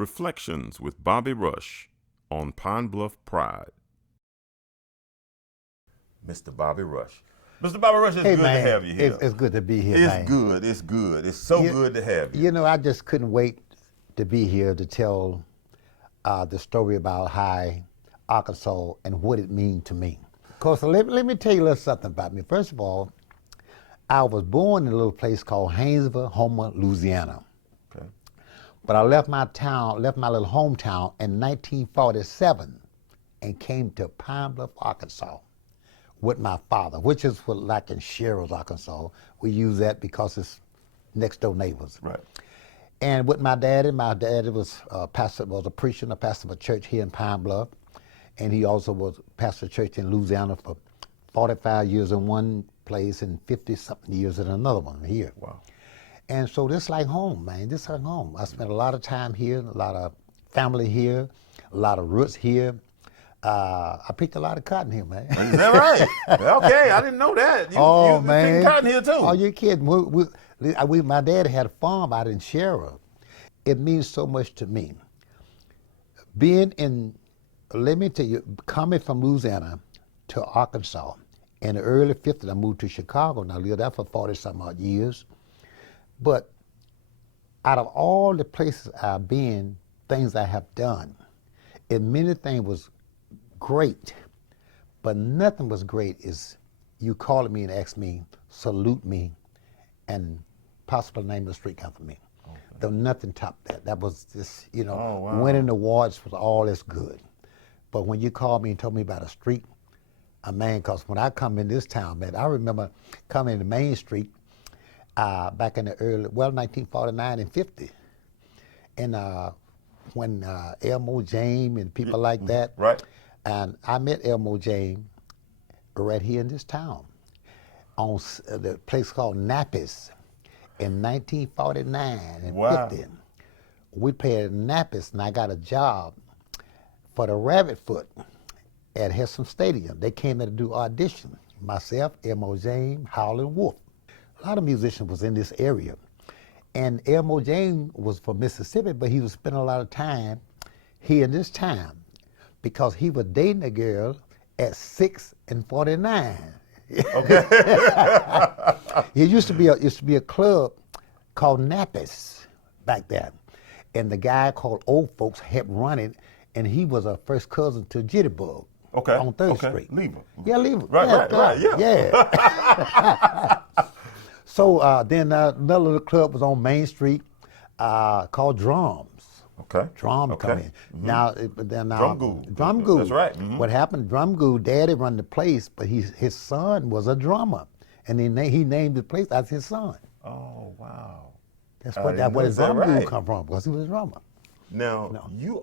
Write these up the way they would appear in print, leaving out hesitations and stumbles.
Reflections with Bobby Rush on Pine Bluff Pride. Mr. Bobby Rush. Mr. Bobby Rush, it's good to have you here. It's good to be here, It's man. good. It's good. It's so good to have you. You know, I just couldn't wait to be here to tell the story about High Arkansas and what it means to me. Because let me tell you a little something about me. First of all, I was born in a little place called Haynesville, Homer, Louisiana. Okay. But I left my little hometown in 1947 and came to Pine Bluff, Arkansas with my father, which is what like in Sherrills, Arkansas. We use that because it's next door neighbors. Right. And with my daddy was a pastor, was a preacher, a pastor of a church here in Pine Bluff. And he also was pastor of church in Louisiana for 45 years in one place and 50-something years in another one here. Wow. And so this like home, man, this like home. I spent a lot of time here, a lot of family here, a lot of roots here. I picked a lot of cotton here, man. Is that right? Okay, I didn't know that. You Man. picking cotton here too? Oh, you kidding. My dad had a farm out in Sherrills. It means so much to me. Let me tell you, coming from Louisiana to Arkansas, in the early 50s, I moved to Chicago, and I lived there for 40-some odd years. But out of all the places I've been, things I have done, and many things was great, but nothing was great as you calling me and ask me, salute me, and possibly name the street after me. Okay. Though nothing topped that. That was just, winning awards was all that's good. But when you called me and told me about a street, man, because when I come in this town, man, I remember coming to Main Street back in the 1949 and 50. And when Elmo James and people like that. Right. And I met Elmo James right here in this town on the place called Nappis in 1949 and 50. We played Nappis, and I got a job for the Rabbit Foot at Heston Stadium. They came in to do auditions. Myself, Elmo James, Howlin' Wolfe. A lot of musicians was in this area. And Elmo James was from Mississippi, but he was spending a lot of time here in this town because he was dating a girl at 6 and 49. Okay. It used to be a club called Nappis back then. And the guy called Old Folks helped run it, and he was a first cousin to Jitterbug. Okay. On 3rd Street. Lever. Yeah, Lever. Right, yeah. So then another little club was on Main Street called Drums. Okay. Come in. Mm-hmm. Now, Drum Goo. That's right. Mm-hmm. What happened? Drum Goo, Daddy run the place, but his son was a drummer, and he named the place after his son. Oh wow. That's where Drum Goo come from, because he was a drummer. Now, you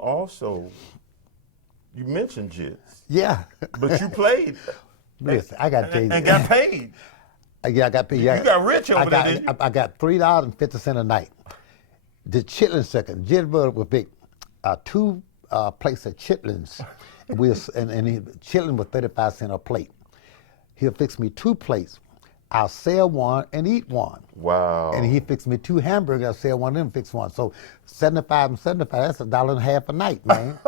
mentioned jizz. Yeah. But you played. Listen, I got to tell you. And got paid. Yeah, I got paid. You got rich over there, didn't you? I got $3.50 a night. The chitlin second, Jitterbug was big. 2 plates of chitlins. and chitlin was 35 cents a plate. He'll fix me 2 plates. I'll sell one and eat one. Wow. And he fixed me 2 hamburgers, I'll sell one and fix one. So 75 and 75, that's $1.50 a night, man.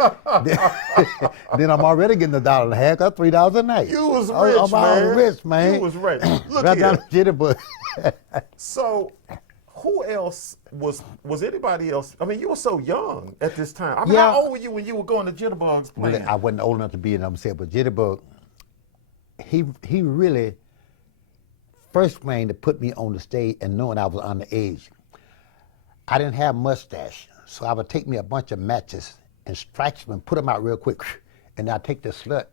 Then I'm already getting $1.50, that's $3 a night. You was rich, man. I'm rich, man. You was rich. Look right here. Down Jitterbug. So, who else was anybody else? I mean, you were so young at this time. I mean, Yeah. how old were you when you were going to Jitterbugs playing? I wasn't old enough to be in them, but Jitterbug, he really first man to put me on the stage and knowing I was underage. I didn't have mustache, so I would take me a bunch of matches and stretch them and put them out real quick, and I'd take the slut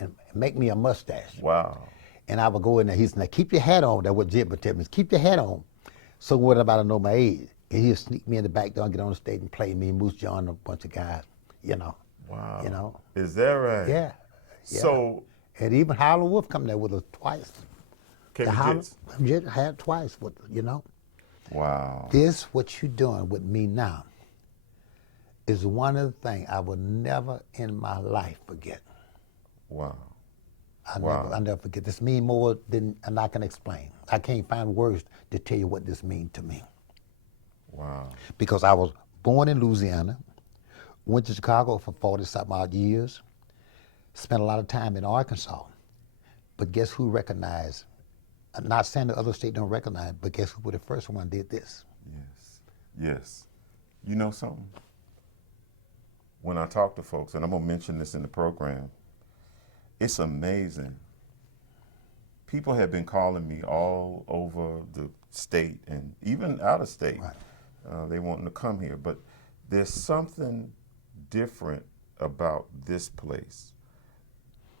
and make me a mustache. Wow. And I would go in there, he's like, keep your hat on. That's what Jim would tell me, keep your hat on. So what about to know my age? And he'd sneak me in the back door and get on the stage and play me, Moose John, and a bunch of guys, Wow. Is that right? Yeah. So. And even Howlin' Wolfe come there with us twice. Jits had twice with, Wow. This, what you're doing with me now, is one of the things I will never in my life forget. Wow. I'll never forget. This means more than I can explain. I can't find words to tell you what this means to me. Wow. Because I was born in Louisiana, went to Chicago for 40-something odd years, spent a lot of time in Arkansas. But guess who recognized? I'm not saying the other state don't recognize, but guess who was the first one did this? Yes, yes. You know something? When I talk to folks, and I'm gonna mention this in the program, it's amazing. People have been calling me all over the state and even out of state. Right. They wanting to come here, but there's something different about this place.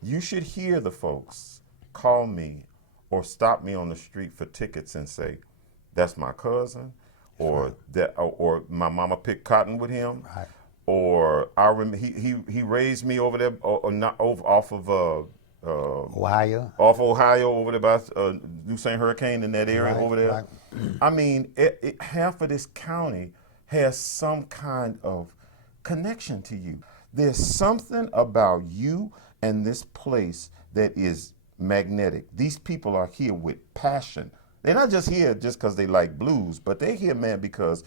You should hear the folks call me or stop me on the street for tickets and say, "That's my cousin," or or my mama picked cotton with him, Right. or I remember he raised me over there, or not over off of Ohio. off Ohio over there by New St. Hurricane in that area Right, over there. right. I mean, half of this county has some kind of connection to you. There's something about you and this place that is magnetic. These people are here with passion. They're not just here just because they like blues, but they're here, man, because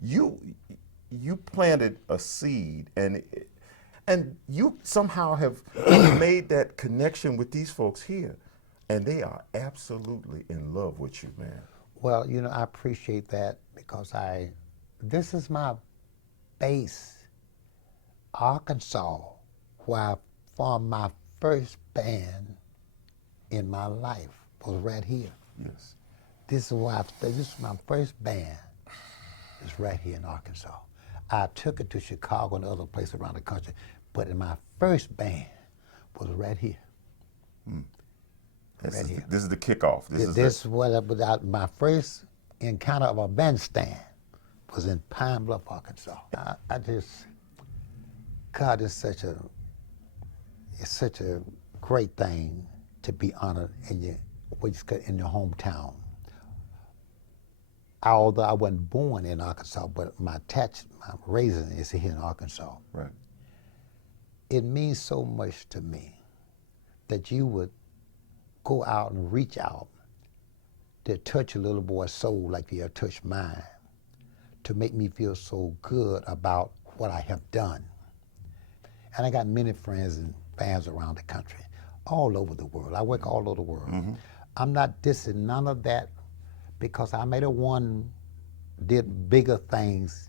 you planted a seed and you somehow have made that connection with these folks here, and they are absolutely in love with you, man. Well, you know, I appreciate that because this is my base. Arkansas, where I formed my first band in my life, was right here. Yes. This is my first band. It's right here in Arkansas. I took it to Chicago and other places around the country, but my first band was right here. This Right here. This is the kickoff. My first encounter of a bandstand was in Pine Bluff, Arkansas. God, it's such a great thing to be honored in your hometown. Although I wasn't born in Arkansas, but my raising is here in Arkansas. Right. It means so much to me that you would go out and reach out to touch a little boy's soul like you have touched mine, to make me feel so good about what I have done. And I got many friends and fans around the country, all over the world. I work all over the world. Mm-hmm. I'm not dissing none of that because I may have did bigger things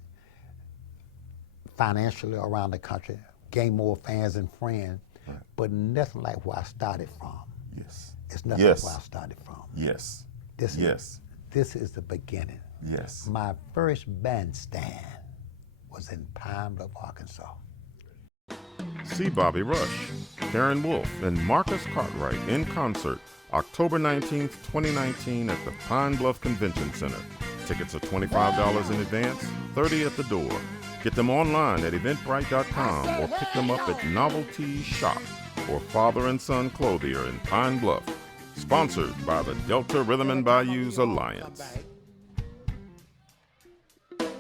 financially around the country, gained more fans and friends, right, but nothing like where I started from. Yes. It's nothing like where I started from. Yes. This is the beginning. Yes. My first bandstand was in Pine Bluff, Arkansas. See Bobby Rush, Karen Wolfe, and Marcus Cartwright in concert October 19th, 2019 at the Pine Bluff Convention Center. Tickets are $25 in advance, $30 at the door. Get them online at eventbrite.com or pick them up at Novelty Shop or Father and Sons Clothier in Pine Bluff. Sponsored by the Delta Rhythm and Bayous Alliance.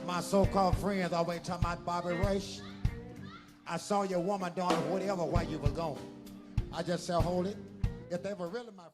My so-called friends always talking about Bobby Rush. I saw your woman doing whatever while you were gone. I just said, hold it. If they were really my